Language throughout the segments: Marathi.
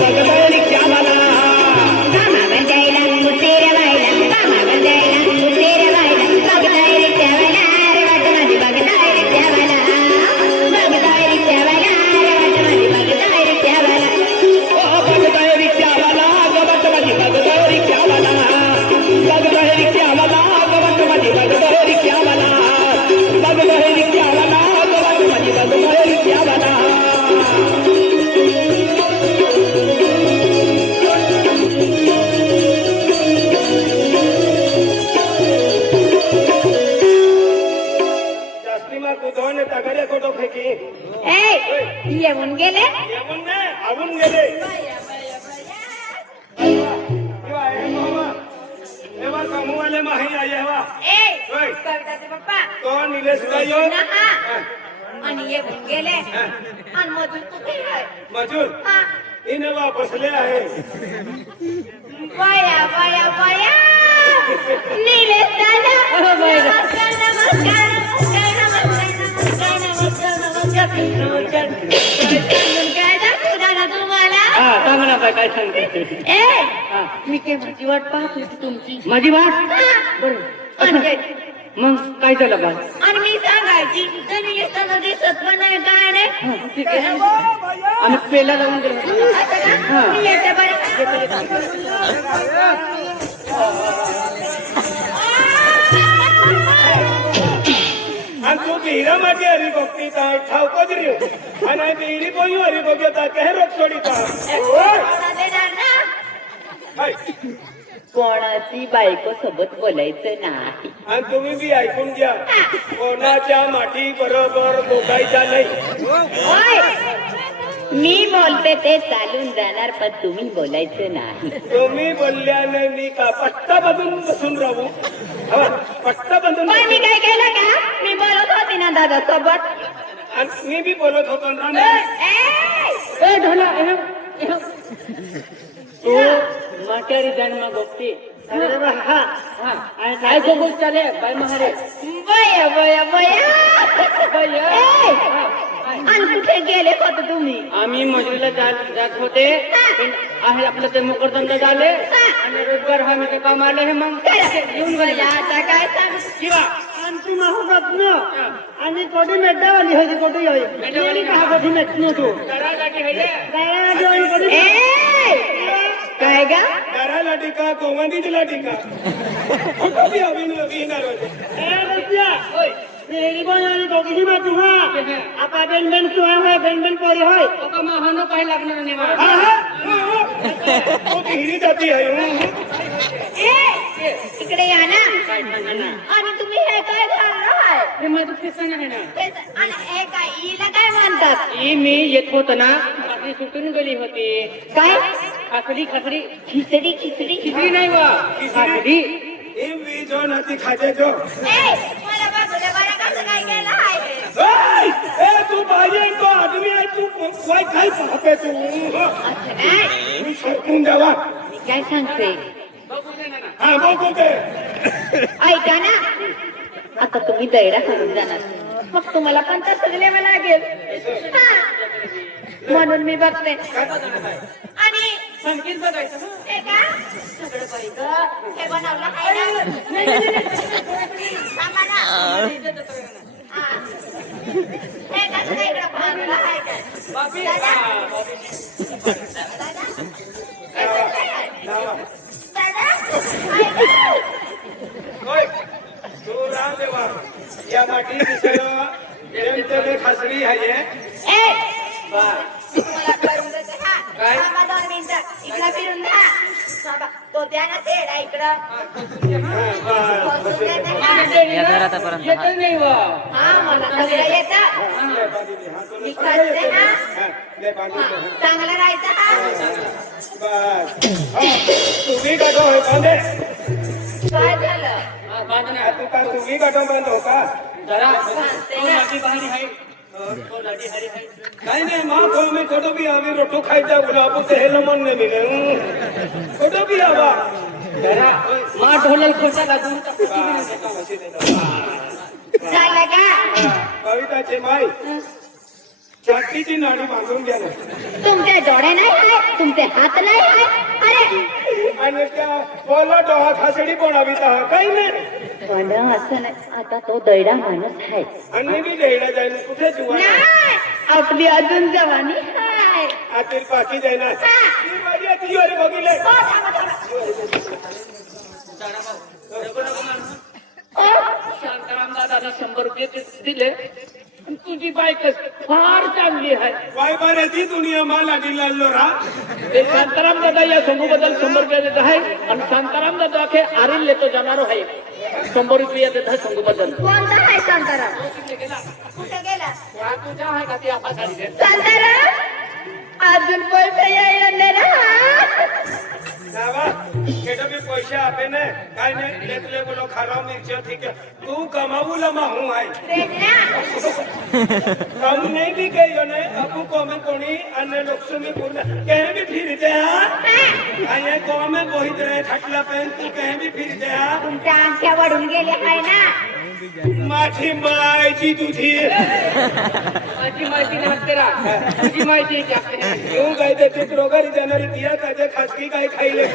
बघतोय रिक्षावाला मामा गंजाईला कुठेर व्हायला मामा गंजाईला कुठेर व्हायला बघतोय रिक्षावाला रे वाट माझी बघतोय रिक्षावाला बघतोय रिक्षावाला रे वाट माझी बघतोय रिक्षावाला ओ बघतोय रिक्षावाला गवत माझी बघतोय रिक्षावाला बघतोय रिक्षावाला गवत माझी बघतोय रिक्षावाला बघतोय रिक्षावाला गवत माझी बघतोय रिक्षावाला तगडे कोटो फेकी येऊन गेले येऊन नाही आवून गेले एव्हा कमवाले माही आहे एव्हा कविताचे पप्पा तो निलेश गायो आणि येऊन गेले आणि मजूर कुठे आहे मजूर इनेवा बसले आहे बया बया बया निलेश दादा नमस्कार नमस्कार काय दाखवू दादा तुम्हाला सांगा ना काय सांगते मी काय माझी वाट पाहत होती तुमची माझी वाट आणि मग काय झालं बा मी सांगायची निलेश दादा दिसत पण नाही काय नाही आम्ही पेला जाऊन गेलो असं का मी येते बरं आणि तू बिहरा माझी हरी भक्ती काय ठावको दिली आणि बिहरी बोई हरी बघता कहे रोग सोडिता कोणाची बायको सोबत बोलायचं नाही आणि तुम्ही बी ऐकून घ्या कोणाच्या माठी बरोबर बोलायच्या नाही मी बोलते ते चालून जाणार पण तुम्ही बोलायचं नाही तुम्ही बोलल्याने मी का पट्टा बांधून बसून राहू पट्टा बांधून मी काय केलं का मी बोलत होती ना दादा सोबत आणि मी बी बोलत होतो ना तू म्हातारी जन्म बघते काय बघून चाले बाय महारे बया बया बया आणि कुठे गेले होते तुम्ही आम्ही मजुरीला जात होते आहे आपलं ते मोकरदंड झाले आणि रोजगार हमी ते काम आले हे मग येऊन गेले आता काय सांग किंवा तू माहून न आणि कोटी मेटावाली होती कोटी होई मेटावाली का कोटी मेट न तू करासाठी आहे काय गा दराला टीका गोवंदीला टीका अभिनय मेरी बहिणी दोघीही मातू हा आता बेनबेन किंवा होय बेनबेन पोरी होय आता महान काही लागणार नाही हिरी जाती आहे इकडे या ना आणि तुम्ही हे काय घालणार आहे हे माझं किसन आहे ना आणि हे काय हिला काय म्हणतात मी येत होत ना माझी सुटून गेली होती काय खासडी खासडी खिचडी खिचडी खिचडी नाही वा खासडी जो नाती खाते जो मला बाजूला बरं कसं काय केलं आहे तू पाहिजे तो आदमी आहे तू काय काय पाहते तू असं काय मी सरकून द्यावा मी काय सांगते हा बघू ते ऐका ना आता तुम्ही दैरा करून जाणार मग तुम्हाला पण तसं लिहावं लागेल म्हणून मी बघते आणि संगीत बघायचं हे का सगळं बाई गं, हे बनवलं आहे ना? थांबा ना. हा. हे कसं काय इकडं बनवलं आहे का? दादा? दादा? हे कसं काय आहे? दादा? ऐका. होय तू राम देवा या माटी दिसायला जेमतेम खासडी आहे तुम्हाला करून देते हा. थांबा 2 मिनिटं. इकडं फिरून द्या. थांबा. तो द्या ना सेडा इकडं. बसून देते हा. येतं नाही वा हा, मला सगळं येतं. मी खाते हा. चांगलं राहायचं हा. तुम्ही गाठो होय बांधे काय झालं? तू का तुम्ही गाठो बांध हो का जरा बांधते ना. नाही नाही माँ खोल में छोटो भी आवी रोटो खायचा गुलाब से हेलो मन ने मिले छोटो भी आवा जरा मा ढोलल खोटा लागून झालं का? कविताचे माई छातीची नाडी बांधून घ्या ना तुमचे डोळे नाही आहेत? तुमचे हात नाही आहे. अरे आणि त्या बोला डोहा खासडी कोणावी तर काही नाही. पण असं नाही, आता तो दैडा माणूस आहे. आणि मी घ्यायला जाईल कुठे जुवा नाही, आपली अजून जवानी आहे. आतील बाकी जाईना ती माझी ती वाली बघितले शांताराम दादाला 100 रुपये दिले. आणि तुझी बाईक फार चांगली आहे. बाय बाय ती दुनिया मला लागलो रा ते शांताराम दादा या संघू बद्दल 100 रुपये देत आहे. आणि शांताराम दादा के आरिल लेतो जाणार आहे. 100 रुपये देत आहे संघू बद्दल. कोणता आहे शांताराम? कुठे गेला? तुझ्या आहे का ती आपा साडी दे. शांताराम अजून पैसे यायला जावा केटो भी पैसे आपे ने काय ने लेतले बोलो खाराव मिर्च ठीक है तू कमावूला माहू आहे कम नहीं भी गई हो ने अबू को में कोणी अन्य लक्ष्मी पूर्ण कहीं भी फिरते हैं आये को में बोहित रहे खटला पहन तू कहीं भी फिरते हैं तुमच्या अंगठ्या वाढून गेले आहे ना. माझी मायची तुझी माझी माहिती नाही तेरा. तुझी माहिती क्यों गए थे तिकरोगरी जाणारी दिया काजे खासगी काय खाईले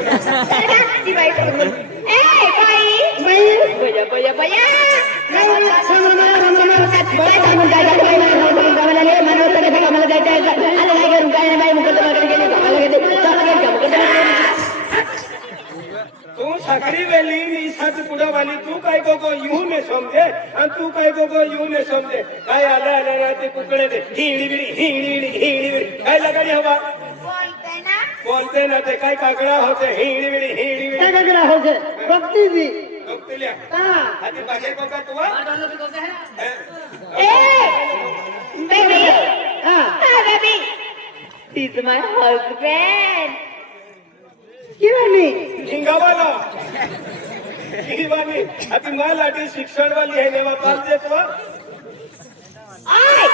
ती बाई सोडून. ए बाई बया बया बया. तू साखरी वेली नी साथ पुढे वाली तू काय गो यू ने समझे आणि तू काय गो यू ने समझे काय आले आले ना ते कुकडे दे हिडी काय लगाडी हवा बोलते ना. बोलते ना ते काय काकडा होते हिडी काय करा होते बघती ती. लोकतल्या आधी बागे बघा तू बेबी बेबी तीच माय हजबंड. झिंगावाला हिवानी आधी मालाटी शिक्षण वाली आहे नेवा पास देतो आय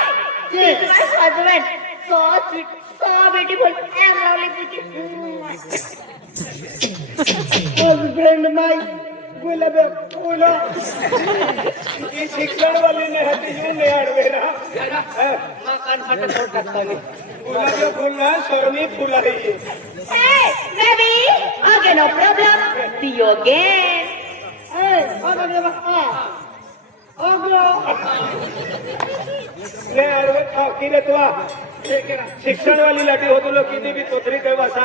तीच my husband. So sweet so beautiful am lovely husband नाही गुलाब फुला ही शिक्षण वाली ने हाती येऊन नाही आडवे ना मा कान फाटत होतात. गुलाब फुल ना शर्मी फुल आहे Hey, baby! Okay, no problem. See you again. ने आडवे खाव की रे तुआ शिक्षण वाली लाठी होतो लो किती भी तोतरी काय वासा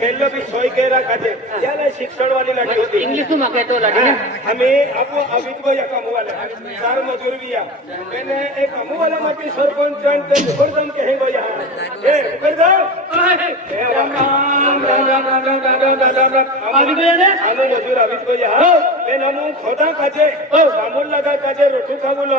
केलो भी सोय केरा काजे याला शिक्षण वाली लाठी होती इंग्लिश तू मागे तो लाठी ना. हमें अब अवित भाई कमू वाला चार मजूर भी आ मैंने एक कमू वाला माटी सरपंच ते मुकरदम के है भैया ए मुकरदम आवी गया ने. आनो मजूर अवित भैया मैं नमू खोदा काजे कामूल लगा काजे रोटू खावूल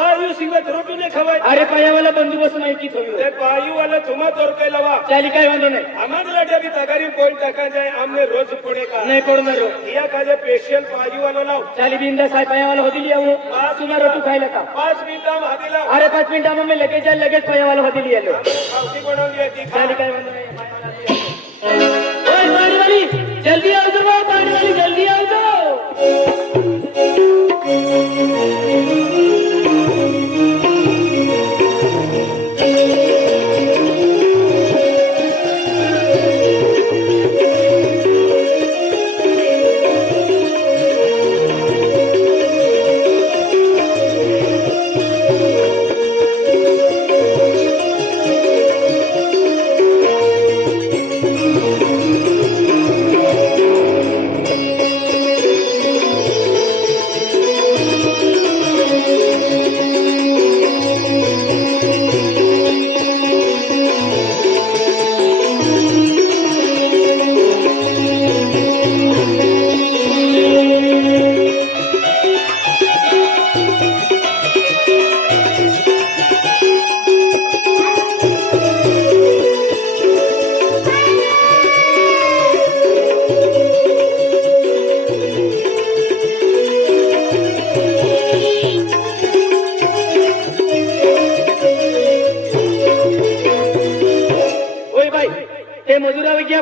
बायू सिवत रोटू ने खवाय अरे पायावाला बंदोबस्त नाही की थोडी. ते बायू वाला तुम्हा तोर के लवा चाली काय वांधो नाही. हमारे लाटे अभी तगारी पॉइंट टाका जाए हमने रोज पड़े का नाही पडणार रो. या काजे पेशल बायू वाला लाव चाली बिंदा साहेब पायावाला होती लिया वो तुम्हाला रोटू खायला का. 5 मिनिटं आधी लाव अरे 5 मिनिटांमध्ये मी लगेच जाईल लगेच पायावाला होती लिया लो. खावती बनवली आहे ती चाली काय वांधो नाही. ओए पाणीवाली जल्दी आओ तो पाणीवाली जल्दी आओ तो.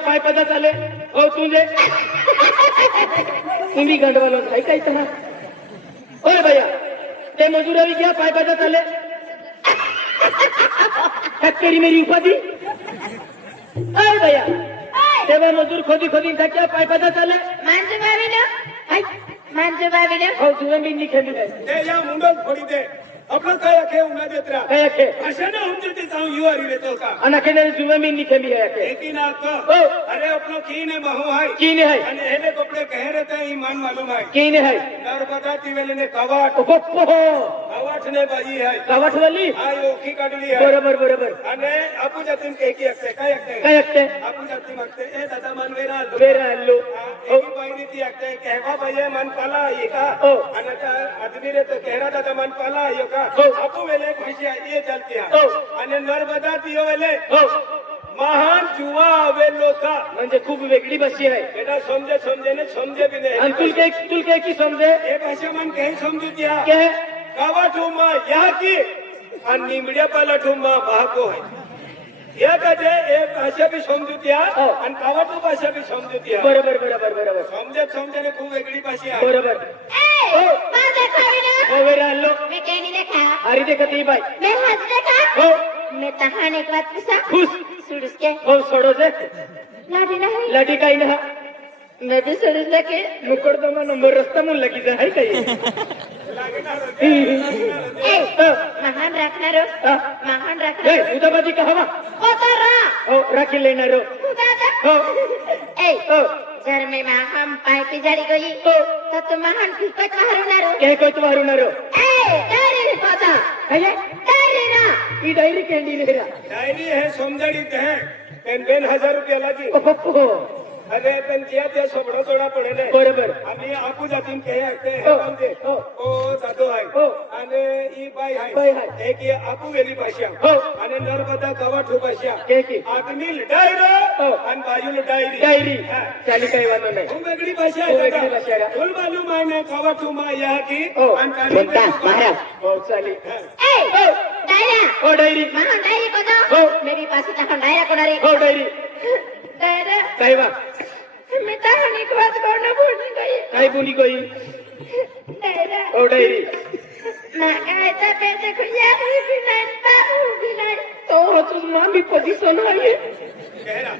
काय पता चाले हो तुझे तुम्ही गंडवालो काय काय तर ओरे भैया ते मजुरावी क्या पाय पता चाले टक्करी मेरी उपाधि अरे भैया तेव्हा मजूर खोदी खोदी क्या पाय पदा चालला मांजू बाबीनं हो जुवे मी निखेली ते या मुंडक फोडी दे आपलं काय अखे उन्हा देत राहा काय अखे भाषाने होऊन ते जाऊन यू हरी देतो का अनाखेने जुवे मी निखेली है अखे एकी ना तो हो अरे अपनो कीने महू है कीने है आणि हेले कपडे कह रहते हैं ईमान मालूम है कीने है नर्मदा तिवेले ने कवाट ओहो कवाट ने बाजी है गावाठवाली आई ओखी काढली है बरोबर बरोबर आणि आपू जातीन की असते काय असते काय असते आपू जाती मागते ए दादा मन वेरा वेरा आलो एकी पहिली ती असते कहवा पाहिजे मन पाला ये का हो आणि त्या आदमी रे तो कहरा दादा मन पाला ये का हो आपू वेले भाषा ये चलती हो है आणि नर्मदा तियो वेले हो महान जुवा आवे लोका म्हणजे खूप वेगळी भाषी आहे बेटा समझे समझे ने समझे भी नहीं आणि तुलके की समजे ये भाषा मन कहीं समझू दिया के कावा ठुमा यहाँ की आणि निमड्या पाला ठुमा भाको है या कदे एक भाषा भी समझू दिया हो. आणि कावा तो भाषा भी समझू दिया बरोबर बरोबर बरोबर समझे समझे ने खूप वेगळी भाषा आहे बरोबर माझं खाविनं हो वेरा आलो मैं कहनी देखा अरे देखत ही बाई मैं हाथ देखा हो मैं तहान एक बात पूछा खुश सुड़स के हो सोडो से लाडी नहीं लाठी काही ना मैं भी सुड़स लेके मुकडदमा नंबर रस्ता म्हणून लगी जा आहे काही ए महान रखना रो महान रखना उदाबादी का हवा कोतरा हो राखी लेणार हो दादा हो ए हो जर मैं महान पाय की जड़ी गई हो तो तुम महान किसको हरवणार हो काय कोय तुम्हारू ना रो ए डायरी कोता काय डायरी ना ई डायरी कॅन्डी लेरा डायरी है समझड़ी है पेन 1000 रुपया लगी हो अरे पेन त्या सोबडा तोडा पडेले बरोबर आम्ही आपू जातीन के आहे हो, म्हणजे हो. ओ दादो आहे हो. आणि ई बाई बाई आहे आहे. एक ये आपू वेली भाषा हो. आणि नर्मदा कवाठू भाषा के की आदमी डायरो हो. आणि बाजूला डायरी डायरी हा. चाली काही वानो नाही खूप वेगळी भाषा खूप आहे वेगळी भाषा आहे. फुल मालूम आहे ना कवाठू मा या की हो. आणि काली बोलता वेली- महाराज हो चाली ए हो डायरा हो डायरी महान डायरी कोता हो. मेरी पास तहान डायरा कोणारी हो डायरी डायरा काय वा मैं तहान एक बात करना भूल गई काय बोली कोई डायरा हो डायरी ना काय तर पैसे खुया भी नहीं बाबू भी नहीं तो तुझ मां भी पोजीशन आहे कहरा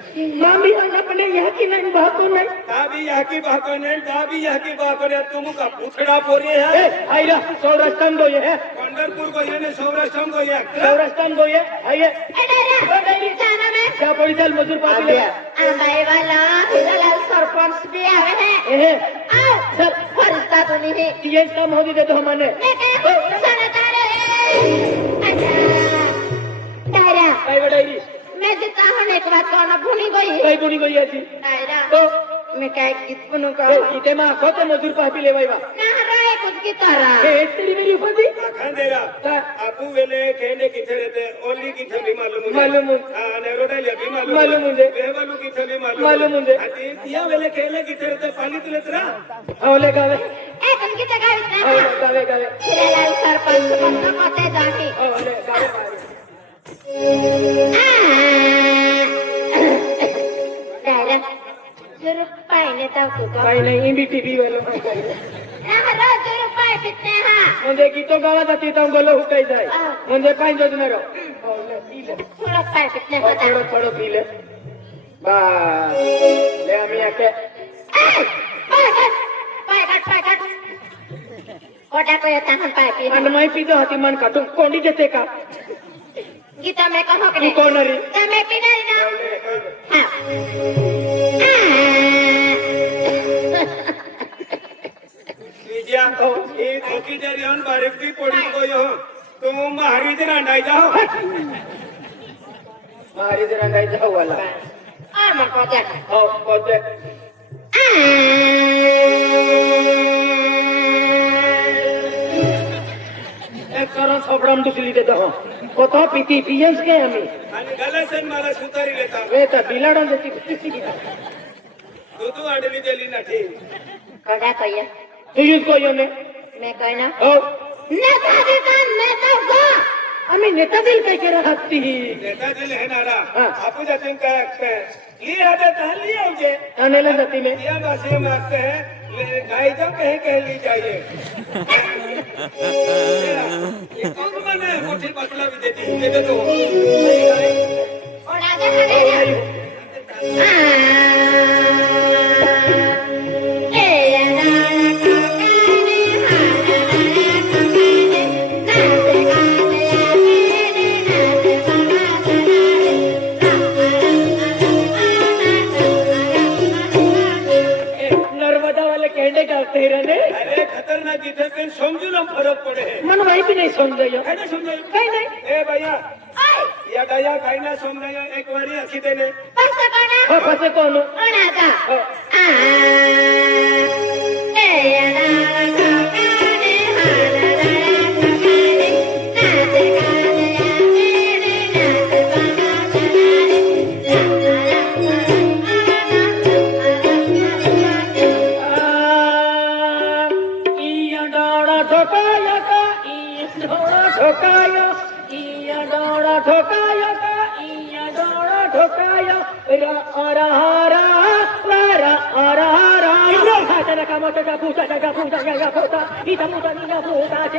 मां भी अपने यहाँ की नहीं बात नहीं दाबी या की बाकने दाबी या की बाकने तुम का पुथड़ा पोरी है आईला सौराष्ट्र दो ये है पंढरपूर को ये ने सौराष्ट्र को ये सौराष्ट्र दो ये आइए ए डायरा जाना मैं क्या पड़ी चल मजूर पापी ले आंबाई वाला हिलालाल सरपंच भी आवे हैं ए आओ सर फरिश्ता तो नहीं है ये काम हो दे तो हमने मैं कह सारा तारे अच्छा डायरा काय डायरी मैं जितना हूँ एक बात कहना भूली गई काय बोली गई आजी डायरा तो मैं क्या गीत बनू का इथे मा कोते मजूर पापी ले वाईवा ना रहे कुछ की तरह ए तेरी मेरी उपाधी खांदेरा आपू वेले कहने किथे रहते ओली किथे भी मालूम मालूम हां ने रोडले भी मालूम मालूम मुझे बेवालू किथे भी मालूम मुझे आती तिया वेले कहले किथे रहते पाली तुले तरा आवले गावे ए कुछ की तरह इतना आवले गावे गावे हिलालाल सरपंच बनना मते जानी आवले गावे डायरा जरूर पाइने तब तो काय नाही इंबी टीव्ही वाला ना जरूर पाय कितने हाँ म्हणजे गीतो गावात जाती तर बोलो हुकाई जाय म्हणजे पाय जोजणार थोड़ा पाय कितने होता थोडं थोडं पिले बा ले आम्ही आके पाय कट कोटा को ये तहन पाय पी आणि माई पिझो हाती मन काटून कोंडी देते का गीता में कहो कि तू नहीं कोणरी मैं पी नहीं ना हाँ विजया ए धोकी जरियन बारीक भी पड़ी कोई हो तुम मारी जरा अंडाई जाओ मारी जरा काय जाऊ वाला और मन को जा हो कोते एक करो सोपडम दुखली देतो हो कोतो पिती पियस के आम्ही आणि गलासन मला सुतारी लेता वे तर बिलाडो देती किती की दूध आडली दिली ना ठीक कोटा को ये तू यूज को यो ने मैं कहना हो नेता देता नेता गो आम्ही नेता दिल काय केरा हाती नेता दिल है नारा हाँ. आपू जाते हैं ये आदत है लिए मुझे आनेला जाती में यह भाषा में आते हैं गाय तो कहीं ली चाहिए ये कौन मने मुट्ठी पतला भी देती है दे दो कोटा देखा गया फरक पड़े मन वही भी नहीं समझाइयो कहीं नहीं समझायो कहीं नहीं ए भैया ओय या डाया कहीं ना समझायो एक बारी अखी देने पास कोणा हो फसे कोण ओणाचा हो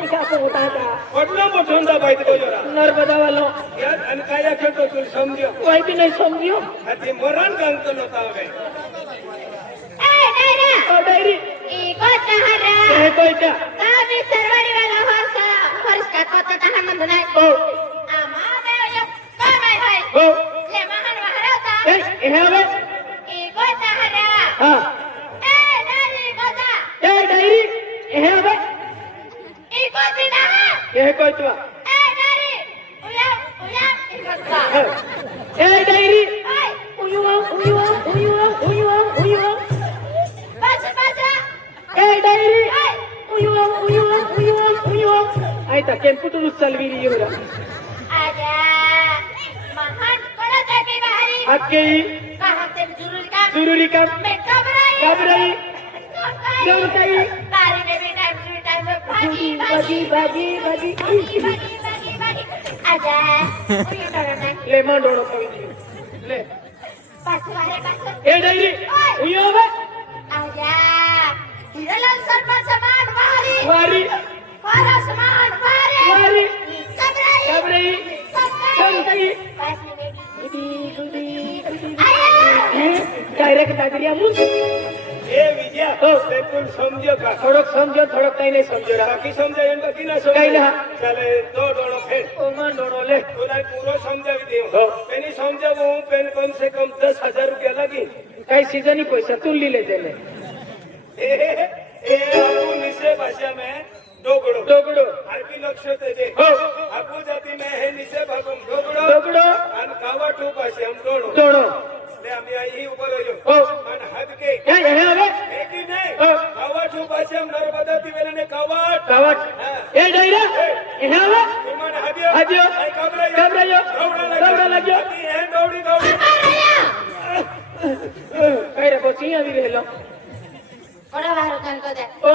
पडलो मोठोंदा बाईत को जोरा नर्मदा वालो यार अन काय खेळतो तू समझियो वही भी नहीं समझियो आती मरण गंत लोता हवे ओ डायरी हे कोई क्या ओ ओ हे हवे हां ए डायरी हे हवे हे कोई तो ए डायरी उयुआ उयुआ उयुआ उयुआ उयुआ ए डायरी उयुआ उयुआ उयुआ उयुआ आयता कॅम्प्युटर उचलविरी एवढा आके जरुरी काम घाबराई जमताई भाजी भाजी भाजी ले मांडोणो कविची ले ए डायरी उयुआ वे वारी वारी घाबराई जमताई डायरेक्ट दादरिया मुझ ए विजय हो. ते तू समझियो का थोड़क समझो थोड़क कहीं नहीं समझो रहा बाकी समझायो बाकी ना समझ कहीं ना. चले दो डोळो फेर ओ मांडोणो ले तुला पूरो समजावी देऊ हो. पेनी समजावू पेन कम से कम 10,000 रुपया लागी काही सीजनी पैसा तुल लिले तेने ए आपू निसे भाषा में डोगड़ो दोगडो आरपी लक्ष तेजे हो आपू जाती में हे निसे भागम डोगड़ो दोगडो अन कावा टू भाषा हम डोळो दोणो ले आम्ही आई ऊपर होयो हो अन हद के हे हवे एक ही नहीं हो कावा टू भाषा हम नर्मदा ती वेलने कावाट गावात ए डायरा हे हवे तुमान हदियो हदियो. आई काबरायो काबरायो. दौड़ा लाग्यो. अति हे दौड़ी दौड़ी काय रे बची आवी रेलो ओ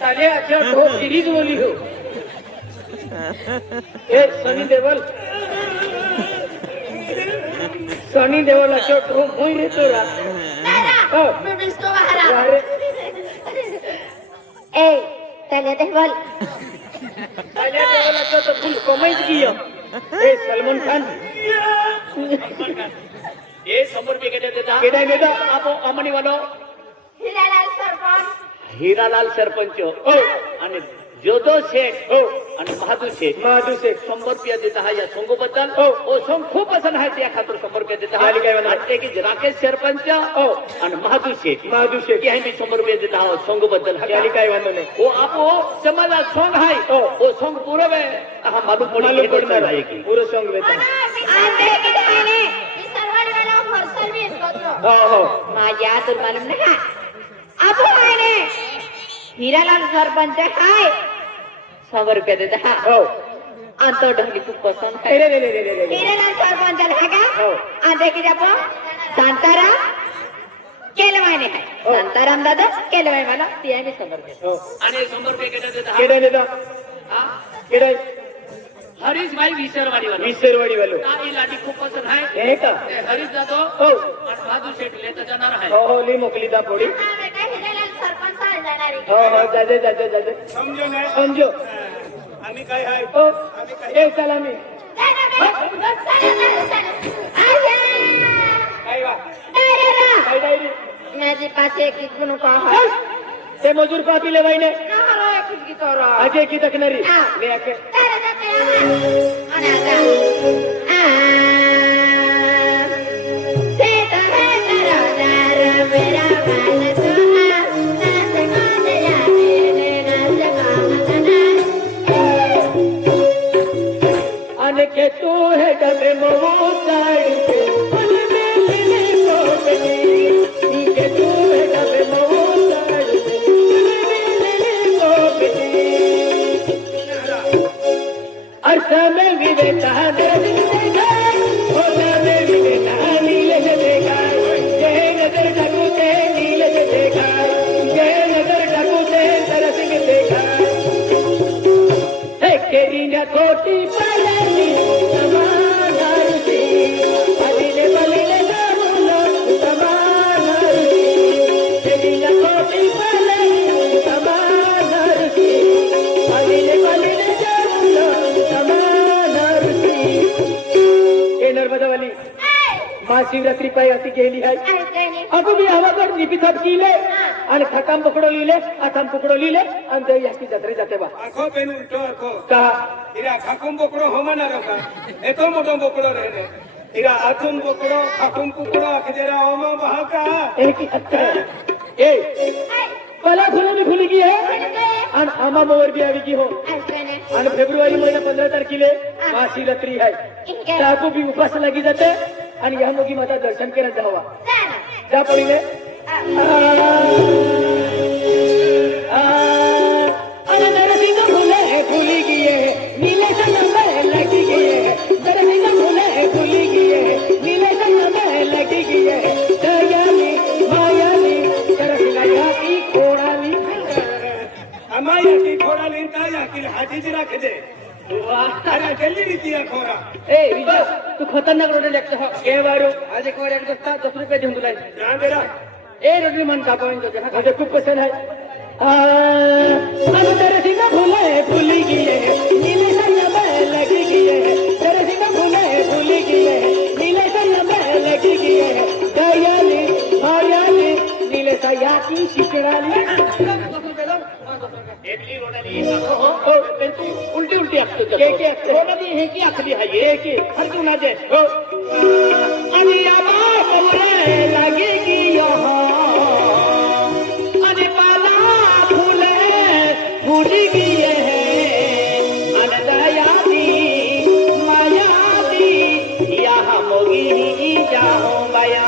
ताले अच्छा तो सीरीज बोली हो ए सनी देवल अच्छा तो मोई रे तोरा ओ अरे ताले देवल अच्छा तो फुल कमाईच कियो ए सलमान खान ये समोर पेकेट देता केडाय बेटा आपो अमनी वालो हिरालाल सरपंच हो आणि जोदो शेठ हो आणि महादू शेठ महादू शेठ 100 रुपया देता है या सोंगो बद्दल हो. ओ सोंग खूप पसंत आहे त्या खातर 100 रुपया देता आली काय म्हणा? आणि की राकेश सरपंच हो आणि महादू शेठ महादू शेठ की आहे मी 100 रुपया देता हो सोंग बद्दल याली काय वांदो नाही वो आपो समाजा सोंग है हो. वो सोंग पूरा वे हा मालूम पड़ी मालूम पडणार आहे की पुरो सॉंग वेता हो हो माझ्या तुला मालूम नाही का आपण आहे ने हिरालाल सरपंच हाय 100 रुपये देता हा हो अंतो ढंगी खूप पसंत रे रे रे रे रे रे हिरालाल सरपंच आहे का हो आता की जापो शांताराम केलवाने आहे हो. शांताराम दादा केलवाय मला ती आहे 100 रुपये हो आणि 100 रुपये देता केडाय बेटा हा केडाय हरीश भाई विसरवाडी वाला विसरवाडी वालो ही लाठी खूप पसंत आहे हे का ते हरीश जातो हो आणि महादू शेठ लेता जाणार आहे हो हो ली मोकली दा पोडी हिरालाल सरपंच आहे जाणारी हो हो जाजे जाजे जाजे समझो नाही समझो आम्ही काय आहे हो आम्ही काय ए सलामी काय वा काय डायरी माझे पास एक गुण का है ते मजूर पापीले बाईने ना हरो कुछ की तोरा आजे की तकनरी हाँ. ले आके अनाता लेता नरसिंह देखा होता देवी लेता नीले से देखा जय नजर ठाकू से नीले से देखा जय नजर ठाकू से नरसिंह देखा हे केरीना कोटी पलनी समानारती अलिले बलिले जामुलो समानारती केरीना कोटी पलनी समानारती अलिले बलिले जामुलो समानारती हे नर्मदावाली महाशिवरात्री पायी अशी गेली आहे काय काय अगं मी हवागड निपिथाप केले आणि खटाम पकडो लिहिले आथाम पकडो लिहिले आणि ते याची जत्रे जाते बा आखो पेन उलटो आखो का इरा खाकुम बोकडो होमाना रखा एतो मोटो बोकडो रहने इरा आथुम बोकडो खाकुम कुकडो अखजेरा ओमा बहाका एक ही हत्या ए पला खुली खुली की है आणि आमा मोवर बी आवी की हो आणि फेब्रुवारी महिना 15 तारखेला महाशिवरात्री आहे त्याको बी उपास लागी जाते आणि या मोगी माता दर्शन केला जावा जा पडीले नरसिंह फुले फुली गिये नीले संग लगी गिये नरसिंह फुले फुली गिये नीले संग लगी गिये दयाली मायाली नरसिंह की खोडाली अमाया की खोडा लिंता या की हाजी जी रख दे अरे जल्दी रीती या खोरा ए बस तू खतरनाक रोड लेखत हो ए बारो आज एक वर एक दस्ता 10 रुपये देऊन तुला ना देरा ए रोडी मन का पॉइंट होते ना मुझे खूप पसंद है नरसिंह फुले फुली गिये नीले संग लगी गिये नरसिंह फुले फुली गिये नीले संग लगी गिये दयाली मायाली नीले सया की शिकडाली उलटी उलटी आखतो हे की आखली आहे हे की हर तू ना दे हो आणि आबा बोले लगे की यहाँ आणि पाला फूले फूली गिये है अनदयाली मायाली यहाँ मोगी जाओ बया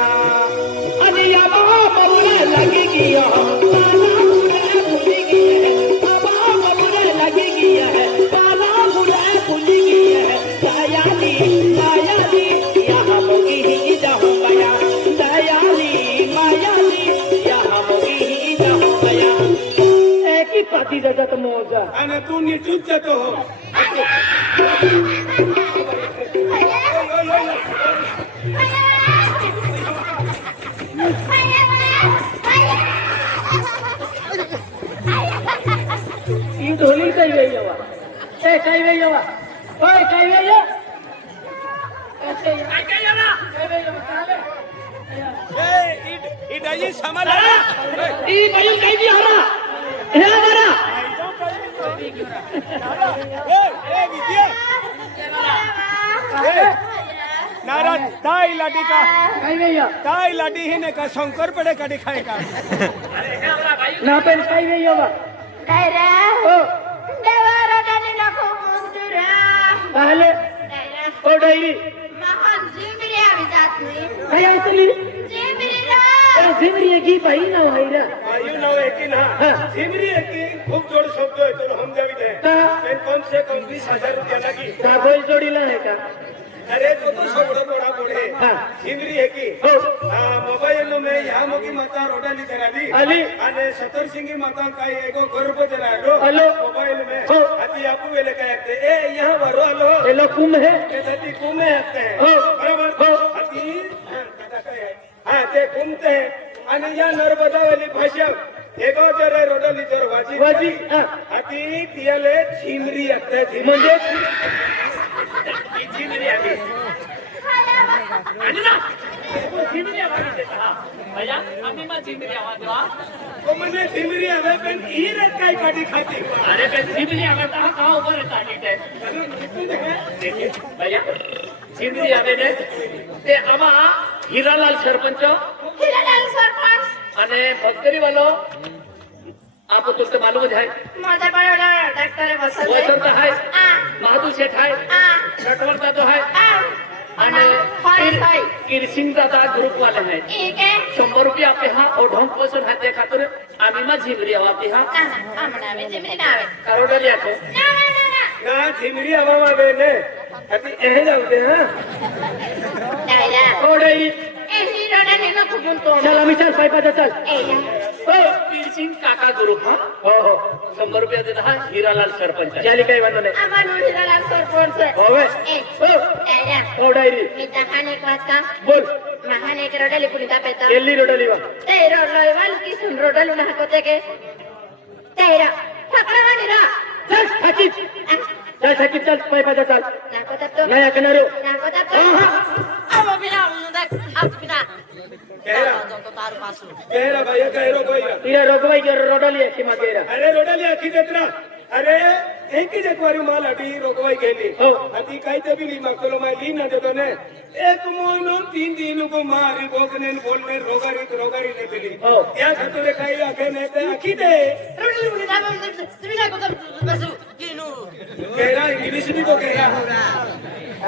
आणि आबा बोले लगे की यहाँ पाला फूले फूली गिये है आबा बोले लगे की है पाला फूले फूली गिये है दयाली मायाली यहाँ मोगी जाओ बया दयाली मायाली यहाँ मोगी जाओ बया एक ही पाती जगत मोजा आणि तू निटूच जातो हो ही ढोली काही वेळ येवा ए काही वेळ येवा होय काही वेळ ये ए इडाई सामाला ई बाई काही बी हरा हे हरा ए विद्या नारा ताई लाडी का काही वेळ या ताई लाडी ही ने का शंकर पडे काढी खाय का ना पण काही वेळ येवा काय रे हो देवाराने नको मुंदुरा काहले काय रे ओ डायरी महान जिमरी आवी जात नाही काय असली जिमरी रा झिमरी की बाई ना व्हायला आयु नाव है कि ना झिमरी है कि खूब जोड़ शब्द है तो हम जावी दे का कम से कम 20,000 रुपया लगी का बैल जोडीला आहे का अरे तो शब्द बड़ा बोले हाँ। झिमरी है कि हो मोबाइल में यहाँ मोगी माता रोडाली जराली आली आणि सतर सिंगी माता काय एगो गर्भ जरालो आलो। मोबाइल में हो। अति आपू वेले काय आते ए यहाँ भरो आलो एला कुम है ते धरती कुमे आते हैं हो। बरोबर हो। अति हाँ ते घूमते हैं आणि या नर्मदा वाली भाषा एगो जरे रोडाली जर वाजी हा अति तियाले झिमरी आते हैं म्हणजे झिमरी आली आणि ना झिमरी आवाज देता भैया आम्ही मा झिमरी आवाज वा तो म्हणजे झिमरी आवे पण ही रत काय काढी खाती अरे पण झिमरी आवाज हा का ऊपर येता नीटे भैया झिमरी आवाज ते आम्हा हिरालाल सरपंच हिरालाल सरपंच आणि भक्तरी वालो आपको तुझसे मालूम है माझा बड़ा डॉक्टर है वसंत वसंत है आ महादू सेठ है आ नटवर तो है आ आणि किरसिंग दादा ग्रुप वाले हैं ठीक है 100 रुपये आपके यहाँ और ढोंग पैसे है देखा तो आम्ही मा झिमरी आवा आपके यहाँ आमना में जिमरी नावे करोडा लिया तो ना ना झिमरी हवा वे ने आता हे जाऊ दे हा Daira. थोडे Ini roda ni nak kubuntung. चल आम्ही चल पायपाचा चल Ya. हो पीरसिंग काका ग्रुप हा हो हो 100 रुपया देता हा हिरालाल सरपंच झाली काही वांधो नाही Apa nu hilang serpon? हो वे हो Daira. हो diary Minta kane kuat ka. बोल Mahane ke roda lipun ka peta. एल्ली रोडली वा roda iwan kisun roda lu nah kote ke. Daira. Pakra mani ra. चल थाकीत चल थाकीत चल पायपाचा चल Nah kota tu. नाही ऐकणार Nah kota tu. हा Apa bina mendak? Apa bina? कहरा Contoh taruh masuk. कहरा भैया कहरो भैया तिला रोगवाई रोडली आहे किंवा गेरा अरे रोडाली अखी देतना अरे एक ही जगवारी माल अटी रोकवाई गेली हो. अति काही ते बिली मागतो मा ली ना देतो ने एक महिनो 3 दिन को मारी गोगने बोलने रोगारी ने बिली हो. त्या खतरे काही आखे नाही ते अखी दे Terus ni dah bina kota masuk. Kinu. कहरा इंग्लिश भी तो कहरा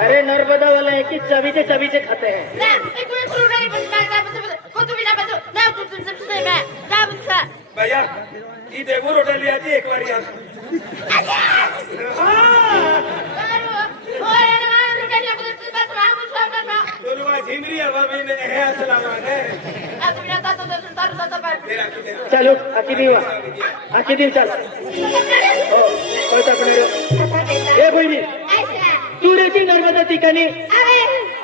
अरे नर्मदा वाला है कि चबी से खाते हैं Nah, ikut ikut roda lipun ka betul. Kau tu bina betul. Nah, tu tu me. Dah bisa. भैया ई देखो रोडाली आती एक बारी आ Baru. Oh, ada mana roda lipun tu betul. Aku suka nak. दोनों झिमरी हवा में ने है असलामा ने Aku bina taruh taruh. तेरा की दे चलो आखी दिन आखी दिन चल हो कळत आपण ए बहिणी Asra. तुरेची नर्मदा ठिकाणी Awe.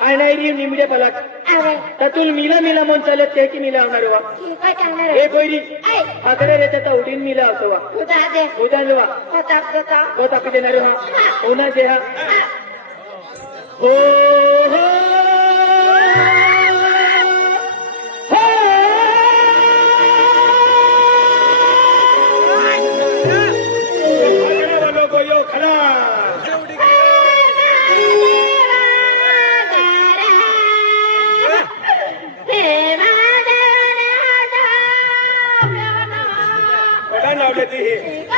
आयनायरी निमडे पलाट Awe. त्यातून मिला म्हणून चालत ते की मिला होणार वा Kau jangan. ए बहिणी Ay. आकडे रे त्याचा उडीन मिला होतो वा Udah deh. उद्या वा Kota kota. तो तापी देणार हा होणार जे हा हो हो खड़ा वालों को यो खड़ा बड़ा नाव लेती है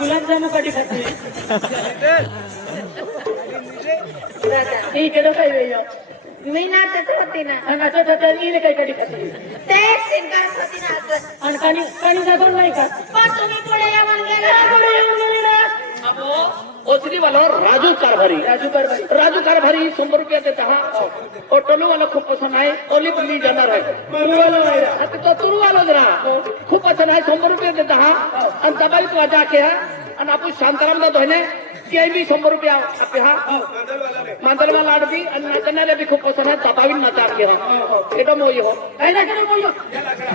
गुलाबजामू कधी खाते इकडं काय वेळ मी नाचत होती ना नाचत होता इले काय कधी खाते ते सिंगर होती ना असं आणि काणी जागून नाही का पण तुम्ही पुढे या म्हणलेला ओसरी वाला राजू कारभारी 100 रुपया देता हा और टोलू वाला खूप पसंद आहे ओली बल्ली जाणार आहे मरुवाला वायरा आता तो तुरुवाला जरा खूप पसंद आहे 100 रुपया देता हा आणि दबाई तू आजा के हा आणि आपण शांताराम दा धोने ते भी 100 रुपया आपे हा मंदल वाला ने मांदलवा लाडबी आणि नाचणारे बी खूप पसंद आहे दबावी नाचा के हा एटो मोई हो काय ना केलं मोई चला खड़ा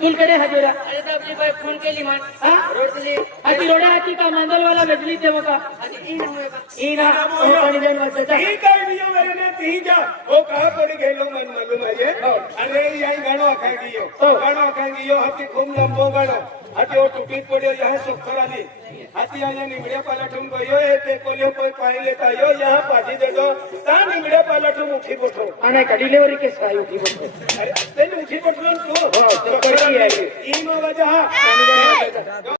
तुलकडे Hajera Ada tak beli baik phone ke lima? हा Roti. आधी रोडा हाती का मांदलवाला भेटली तेव्हा का Ada ini mau apa? ईना पाणी देऊन वाचायचा ठीक आहे बियो मेरे ने ती जा वो कहा पड़ी गेलो मन मालूम है ये अरे यही गाणो आखा गियो हाथी खूब लंबो गाणो हाथी वो टूटी पड़ियो यहाँ सुखर आली हाथी आया निमड़िया पालाठुम गयो ए ते कोलियो कोई पानी लेता यो यहाँ पाजी दे दो ता निमड़िया पालाठुम उठी पोठो आणि का डिलिव्हरी केस काय होती बघ अरे ते उठी पोठलो तू हो, तो पडली आहे. ई नो वजह